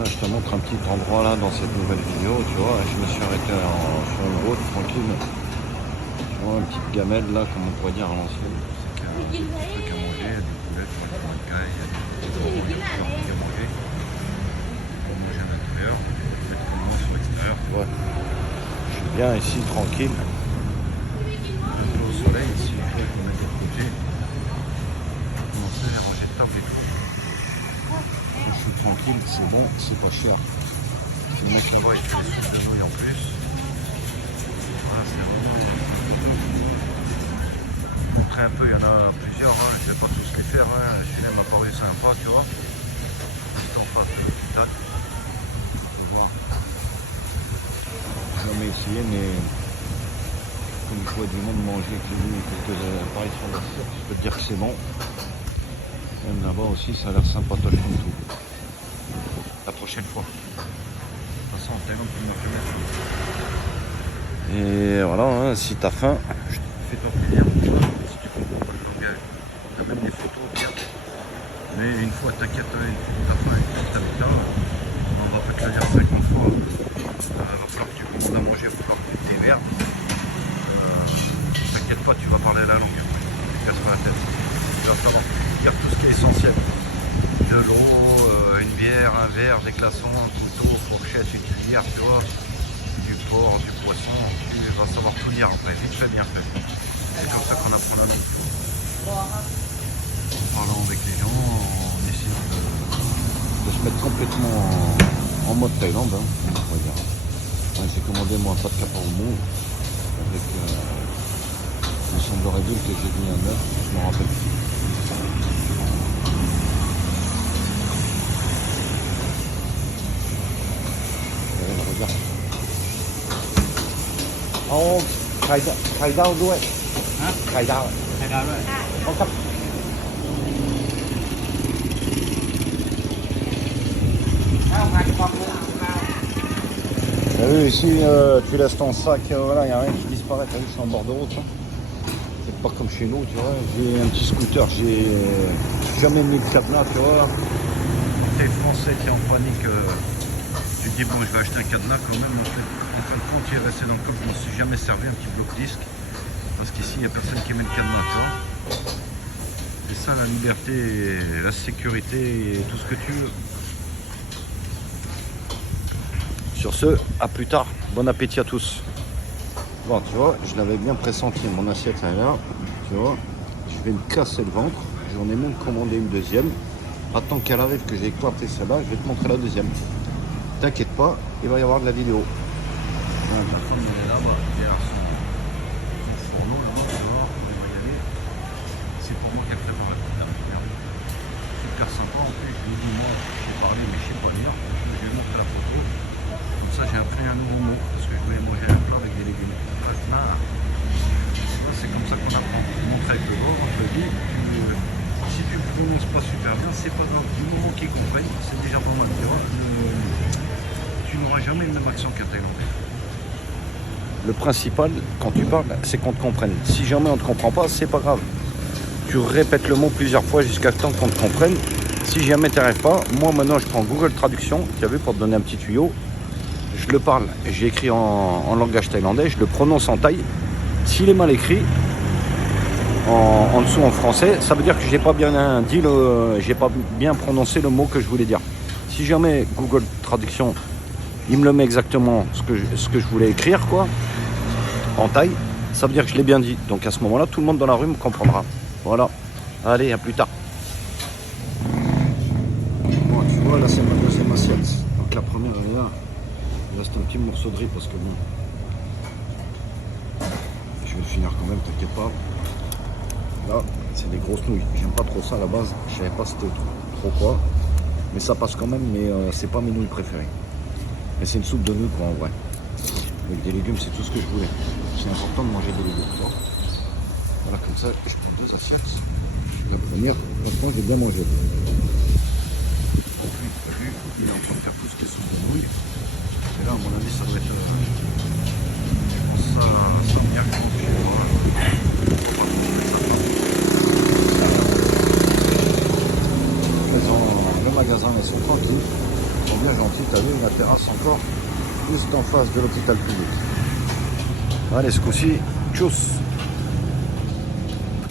Là, je te montre un petit endroit là dans cette nouvelle vidéo, tu vois. Je me suis arrêté sur une route tranquille. Tu vois, une petite gamelle là, comme on pourrait dire à l'ancienne. C'est qu'il y a des trucs à manger, il y a des boulettes, il y a des mancailles, il y a des bonbons, il y a plusieurs trucs à manger. On mange à l'intérieur, peut-être comme moi sur l'extérieur, tu vois. Je suis bien ici, tranquille. Un peu au soleil, ici, tu vois, on a des projets. On a commencé à ranger de table et tout. Je suis tranquille, c'est bon, c'est pas cher. Si le mec là-bas il fait des soupes de nouilles en plus. Voilà, c'est vraiment. Après un peu, il y en a plusieurs, hein. Je vais pas tous les faire. Hein. Celui-là m'a paru sympa, tu vois. Juste en face de l'hôpital. J'ai jamais essayé, mais comme je vois du monde manger avec les nouilles et quelques appareils sur l'assiette, je peux te dire que c'est bon. Même là-bas aussi, ça a l'air sympatoche comme tout. La prochaine fois. De toute façon, en Thaïlande, tu m'as fait mettre. Et voilà, hein, si t'as faim, fais-toi plaisir. Si tu comprends pas le langage, t'as même des photos, bien. Mais une fois, t'inquiète, t'as faim et que t'habites là, on va pas te le dire 50 fois. Va falloir que tu commandes à manger, il va falloir que tu te démerdes. T'inquiète pas, tu vas parler la langue. Tu te casses pas la tête. Tu vas savoir dire tout ce qui est essentiel. De l'eau, une bière, un verre, des glaçons, un couteau, fourchette, une cuillère, tu vois, du porc, du poisson, tu vas savoir tout lire après, vite fait, bien fait. C'est comme ça qu'on apprend la langue. En parlant avec les gens, en essayant de se mettre complètement en mode Thaïlande, hein, on va dire. Ouais, j'ai commandé moi un pas de caparmou avec il semblerait bien que j'ai mis un œuf, je m'en rappelle plus. Regarde. Oh, ไข่ดาวด้วย ฮะ ไข่ดาว ไข่ดาวด้วย เอาครับ ข้าวผัดกรอบหมูข้าว T'as vu ici, tu laisses ton sac, voilà, il n'y a rien qui disparaît, t'as vu, c'est en bord de route. Hein. C'est pas comme chez nous, tu vois. J'ai un petit scooter, j'ai jamais mis de cadenas, tu vois. T'es français, t'es en panique. Tu te dis bon, je vais acheter un cadenas quand même. En fin de compte, il est resté dans le coffre. Je ne me suis jamais servi un petit bloc disque parce qu'ici il n'y a personne qui met le cadenas, tu vois. C'est ça la liberté, la sécurité et tout ce que tu veux. Sur ce, à plus tard. Bon appétit à tous. Bon, tu vois, je l'avais bien pressenti. Mon assiette elle est là, tu vois. Je vais me casser le ventre. J'en ai même commandé une deuxième. Attends qu'elle arrive, que j'ai éclaté celle-là, je vais te montrer la deuxième. T'inquiète pas, il va y avoir de la vidéo. Donc, la femme elle est là-bas, derrière son fourneau, là-bas, tu vois, on va y aller. C'est pour moi qu'elle prépare la première. Super sympa, en plus, je lui dis, moi, j'ai parlé, mais je sais pas lire. Je vais montrer la photo. Comme ça, j'ai appris un nouveau mot, parce que je voulais manger un plat avec des légumes. C'est comme ça qu'on apprend. Je montre avec le bord, on te le dit. Si tu ne prononces pas super bien, c'est pas grave. Du moment qu'ils comprennent, c'est déjà pas mal. Tu vois, tu n'auras jamais le même accent qu'un Thaïlandais. Le principal, quand tu parles, c'est qu'on te comprenne. Si jamais on ne te comprend pas, c'est pas grave. Tu répètes le mot plusieurs fois jusqu'à temps qu'on te comprenne. Si jamais tu n'y arrives pas, moi maintenant je prends Google Traduction, tu as vu, pour te donner un petit tuyau. Je le parle, j'ai écrit en langage thaïlandais, je le prononce en thaï. S'il est mal écrit, en dessous en français, ça veut dire que j'ai pas bien dit j'ai pas bien prononcé le mot que je voulais dire. Si jamais Google Traduction, il me le met exactement ce que je voulais écrire, quoi, en thaï, ça veut dire que je l'ai bien dit. Donc à ce moment-là, tout le monde dans la rue me comprendra. Voilà. Allez, à plus tard. Bon, tu vois, là c'est ma deuxième assiette. Donc la première elle est là. Il reste un petit morceau de riz parce que bon, je vais le finir quand même, t'inquiète pas. Là, c'est des grosses nouilles. J'aime pas trop ça à la base. Je savais pas c'était trop quoi. Mais ça passe quand même, mais c'est pas mes nouilles préférées. Mais c'est une soupe de nouilles quoi en vrai. Avec des légumes, c'est tout ce que je voulais. C'est important de manger des légumes, tu vois. Voilà, comme ça, je prends deux assiettes. La première, franchement, j'ai bien mangé. Il est en train de faire tout ce qui est soupe de nouilles. Et là, à mon avis, ça doit être. Je pense ça vient chez moi. Le magasin, ils sont tranquilles. sont bien gentils, t'as vu, la terrasse encore juste en face de l'hôpital public. Allez, ce coup-ci, tchuss.